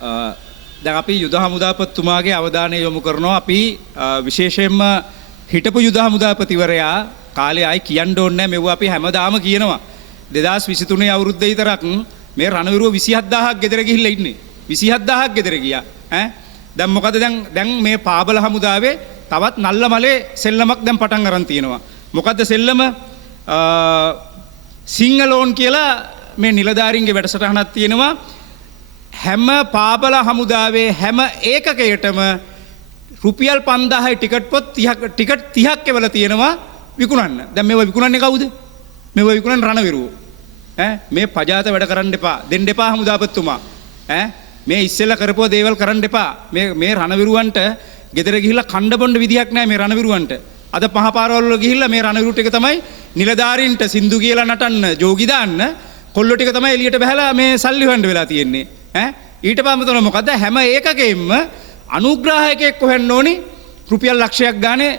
දැන් අපි යුද හමුදාපතිතුමාගේ අවධානය යොමු කරනවා. අපි විශේෂයෙන්ම හිටපු යුද හමුදාපතිවරයා කාලේ ආයි කියන්න ඕනේ නැහැ. මෙව අපි හැමදාම කියනවා. 2023 අවුරුද්දේ විතරක් මේ රණවිරුව 27000ක් ගෙදර ගිහිල්ලා ඉන්නේ. 27000ක් ගෙදර ගියා. දැන් මොකද දැන් මේ පාබල හමුදාවේ තවත් නල්ල මලේ සෙල්ලමක් දැන් පටන් අරන් තියෙනවා. මොකද්ද සෙල්ලම? සිංහලෝන් කියලා මේ නිලධාරීන්ගේ වැඩසටහනක් තියෙනවා. හැම පාබල හමුදාවේ හැම ඒකකයකටම රුපියල් 5000යි ටිකට් පොත් 30ක් එවලා තියෙනවා විකුණන්න. දැන් මේව විකුණන්නේ කවුද? මේව විකුණන්නේ රණවිරුවෝ. මේ පජාත වැඩ කරන්න එපා. දෙන්න එපා හමුදාපතිතුමා. මේ ඉස්සෙල්ලා කරපුව දේවල් කරන්න එපා. මේ රණවිරුවන්ට ගෙදර ගිහිල්ලා කණ්ඩ බොණ්ඩ විදියක් නැහැ මේ රණවිරුවන්ට. අද පහ පාරවල් වල ගිහිල්ලා මේ රණවිරු ටික තමයි නිලධාරීන්ට සින්දු කියලා නටන්න ජෝගි දාන්න කොල්ලෝ ටික තමයි එළියට බහලා මේ සල්ලි හොයන්න වෙලා තියෙන්නේ. ඊට පස්සේ මොකද හැම ඒකකෙම අනුග්‍රාහකයෙක් හොයන්න ඕනි. රුපියල් ලක්ෂයක් ගානේ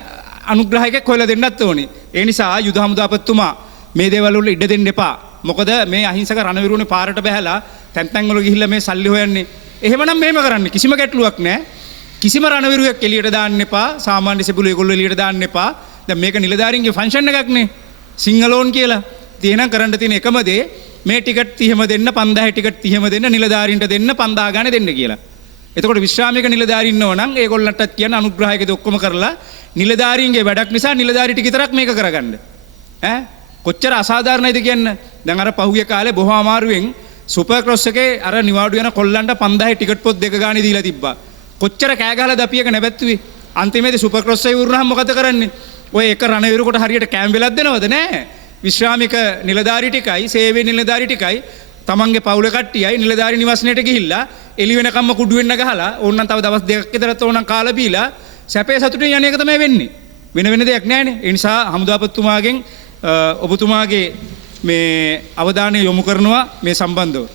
අනුග්‍රාහකයෙක් හොයලා දෙන්නත් ඕනි. ඒ නිසා යුද හමුදාපතිතුමා මේ දේවල් වල ඉඩ දෙන්න එපා. මොකද මේ අහිංසක රණවිරුවනේ පාරට බහැලා තැන් තැන් වල ගිහිල්ලා මේ සල්ලි හොයන්නේ. එහෙමනම් මෙහෙම කරන්න කිසිම ගැටලුවක් නැහැ. කිසිම රණවිරුවෙක් එළියට දාන්න එපා. සාමාන්‍ය සිබුළු ඒගොල්ලෝ එළියට දාන්න එපා. දැන් මේක නිලධාරීන්ගේ ෆන්ක්ෂන් එකක් නේ. සිංහලෝන් කියලා. ඉතින් එහෙනම් කරන්න තියෙන එකම දේ මේ ටිකට් 30ම දෙන්න 5000 ටිකට් 30ම දෙන්න නිලධාරීන්ට දෙන්න 5000 ගානේ දෙන්න කියලා. එතකොට විශ්‍රාමික නිලධාරීන් ඉන්නව නම් ඒගොල්ලන්ටත් කියන අනුග්‍රහයකද ඔක්කොම කරලා නිලධාරීන්ගේ වැඩක් නිසා නිලධාරී ටික විතරක් මේක කරගන්න. කොච්චර අසාධාරණයිද කියන්න. දැන් අර පහුගිය කාලේ බොහෝ අමාරුවෙන් සුපර් ක්‍රොස් එකේ අර නිවාඩු යන කොල්ලන්ට 5000 ටිකට් පොත් දෙක ගානේ දීලා තිබ්බා. කොච්චර කෑ ගහලා දපියක නැබැත්තුවේ. අන්තිමේදී සුපර් ක්‍රොස් එක ඉවරනහම මොකද කරන්නේ? ඔය එක රණවිරුකට හරියට කෑම් වෙලක් දෙනවද? නෑ. විශ්‍රාමික නිලධාරී ටිකයි සේවයේ නිලධාරී ටිකයි තමන්ගේ පවුල කට්ටියයි නිලධාරී නිවාසනයට ගිහිල්ලා එළි වෙනකම්ම කුඩු වෙන්න ගහලා ඕනනම් තව දවස් දෙකක් විතරත් ඕනනම් කාලා බීලා සැපේ සතුටින් යන එක තමයි වෙන්නේ. වෙන දෙයක් නෑනේ. ඒ නිසා හමුදාපතිතුමාගෙන් ඔබතුමාගේ මේ අවධානය යොමු කරනවා මේ සම්බන්ධව.